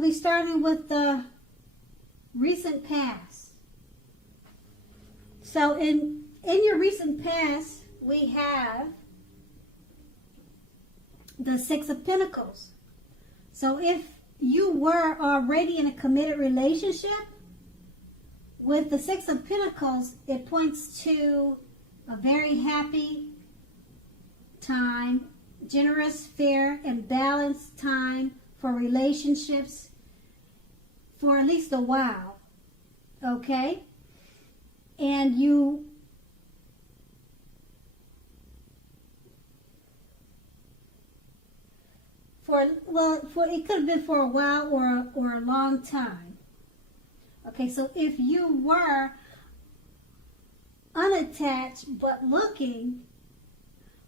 we'll be starting with the recent past. So in your recent past, we have the Six of Pentacles. So if you were already in a committed relationship, with the Six of Pentacles, it points to a very happy time, generous, fair, and balanced time for relationships for at least a while, okay? And you it could have been for a while or a long time. Okay, so if you were unattached but looking,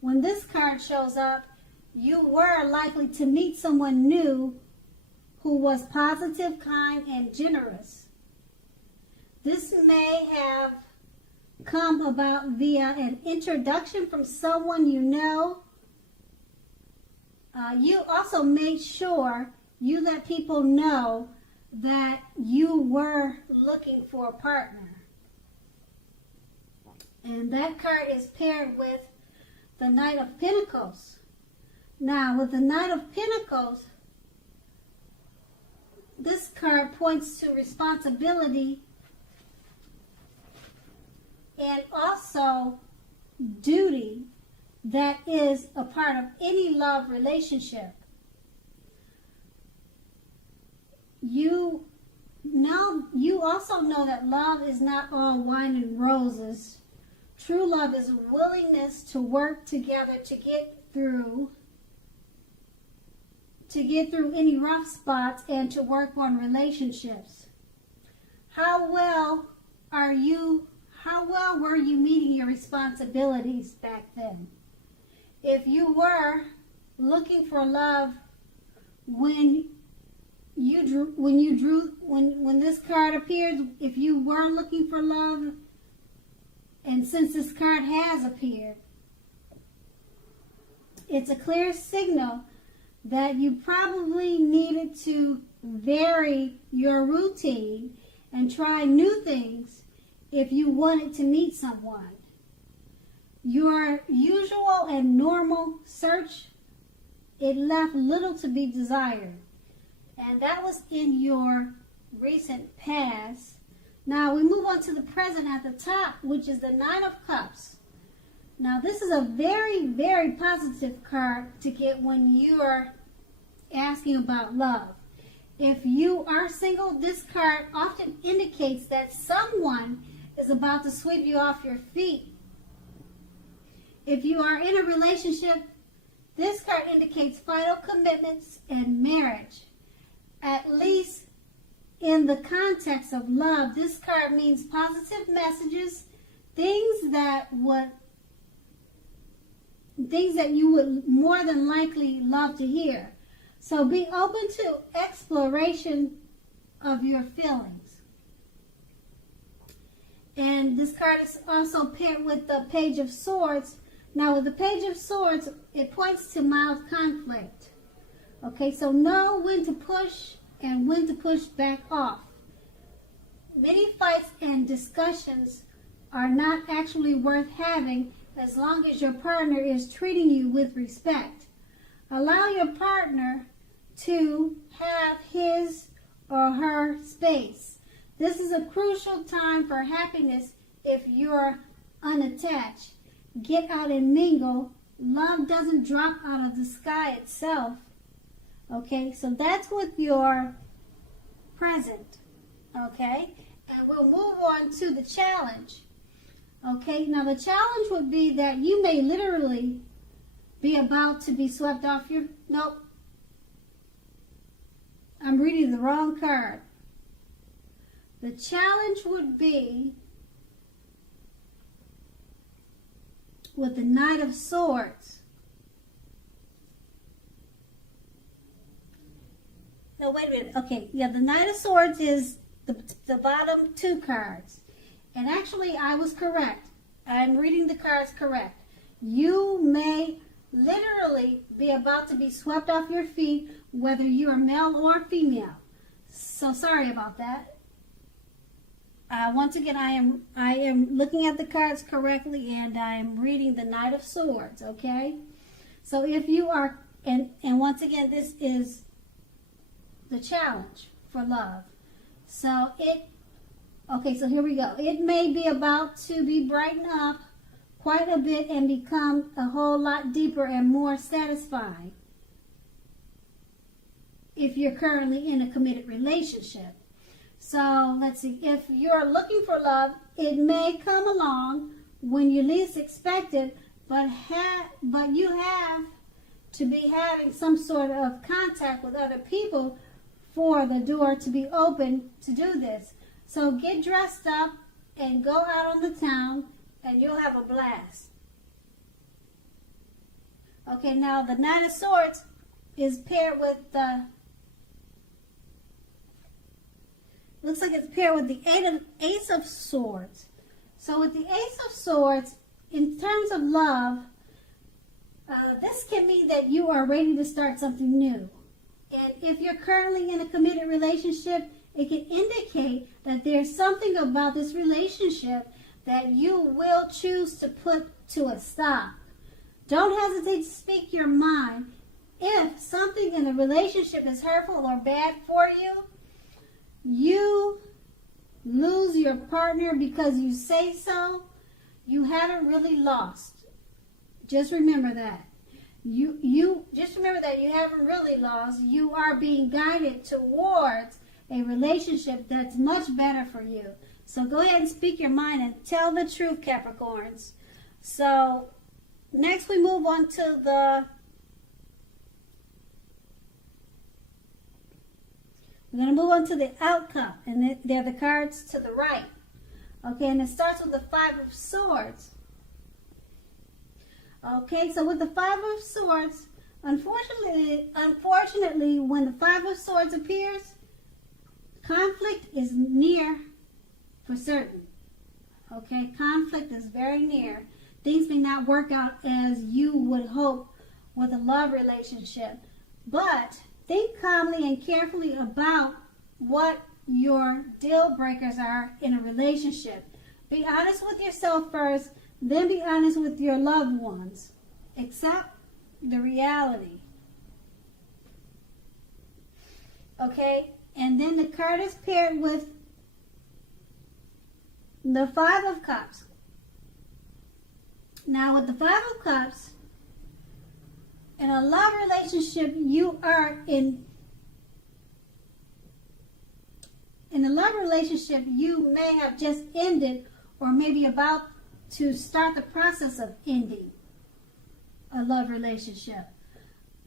when this card shows up, you were likely to meet someone new who was positive, kind, and generous. This may have come about via an introduction from someone you know. You also made sure you let people know that you were looking for a partner. And that card is paired with the Knight of Pentacles. Now, with the Knight of Pentacles, this card points to responsibility and also duty that is a part of any love relationship. You also know that love is not all wine and roses. True love is a willingness to work together to get through any rough spots and to work on relationships. How well were you meeting your responsibilities back then? If you were looking for love when this card appeared, if you were looking for love, and since this card has appeared, it's a clear signal that you probably needed to vary your routine and try new things if you wanted to meet someone. Your usual and normal search, it left little to be desired. And that was in your recent past. Now we move on to the present at the top, which is the Nine of Cups. Now this is a very, very positive card to get when you are asking about love. If you are single, this card often indicates that someone is about to sweep you off your feet. If you are in a relationship, this card indicates final commitments and marriage. At least in the context of love, this card means positive messages, things that you would more than likely love to hear. So be open to exploration of your feelings. And this card is also paired with the Page of Swords. Now with the Page of Swords, it points to mild conflict. Okay, so know when to push and when to push back off. Many fights and discussions are not actually worth having as long as your partner is treating you with respect. Allow your partner to have his or her space. This is a crucial time for happiness if you're unattached. Get out and mingle. Love doesn't drop out of the sky itself. Okay, so that's with your present. Okay, and we'll move on to the challenge. Okay, now the challenge would be that you may literally be about to be swept off your... Nope. I'm reading the wrong card. The challenge would be with the Knight of Swords. No, wait a minute. Okay, yeah, the Knight of Swords is the bottom two cards. And actually, I was correct. I'm reading the cards correct. You may literally be about to be swept off your feet, whether you are male or female. So sorry about that. Once again, I am looking at the cards correctly, and I am reading the Knight of Swords, okay? So if you are, and once again, this is the challenge for love. So okay, so here we go. It may be about to be brightened up quite a bit and become a whole lot deeper and more satisfying if you're currently in a committed relationship. So let's see, if you're looking for love, it may come along when you least expect it, but you have to be having some sort of contact with other people for the door to be open to do this. So get dressed up and go out on the town and you'll have a blast. Okay, now the Knight of Swords is paired with the, looks like it's paired with the Ace of Swords. So with the Ace of Swords, in terms of love, this can mean that you are ready to start something new. And if you're currently in a committed relationship, it can indicate that there's something about this relationship that you will choose to put to a stop. Don't hesitate to speak your mind. If something in the relationship is hurtful or bad for you, you lose your partner because you say so, you haven't really lost. Just remember that. You just remember that you haven't really lost. You are being guided towards a relationship that's much better for you. So go ahead and speak your mind and tell the truth, Capricorns. So next we move on to we're going to move on to the outcome. And they're the cards to the right. Okay, and it starts with the Five of Swords. Okay, so with the Five of Swords, unfortunately, when the Five of Swords appears, conflict is near for certain. Okay, conflict is very near. Things may not work out as you would hope with a love relationship, but think calmly and carefully about what your deal breakers are in a relationship. Be honest with yourself first, then be honest with your loved ones. Accept the reality. Okay? And then the card is paired with the Five of Cups. Now with the Five of Cups, in a love relationship, you are in a love relationship, you may have just ended or maybe about to start the process of ending a love relationship.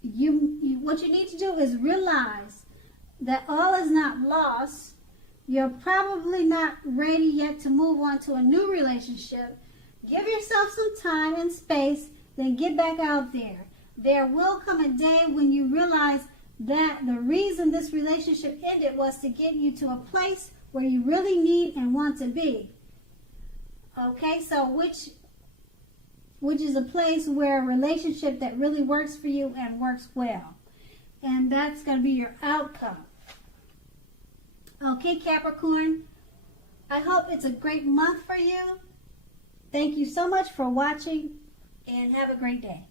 What you need to do is realize that all is not lost. You're probably not ready yet to move on to a new relationship. Give yourself some time and space, then get back out there. There will come a day when you realize that the reason this relationship ended was to get you to a place where you really need and want to be. Okay, so which is a place where a relationship that really works for you and works well. And that's going to be your outcome. Okay, Capricorn, I hope it's a great month for you. Thank you so much for watching and have a great day.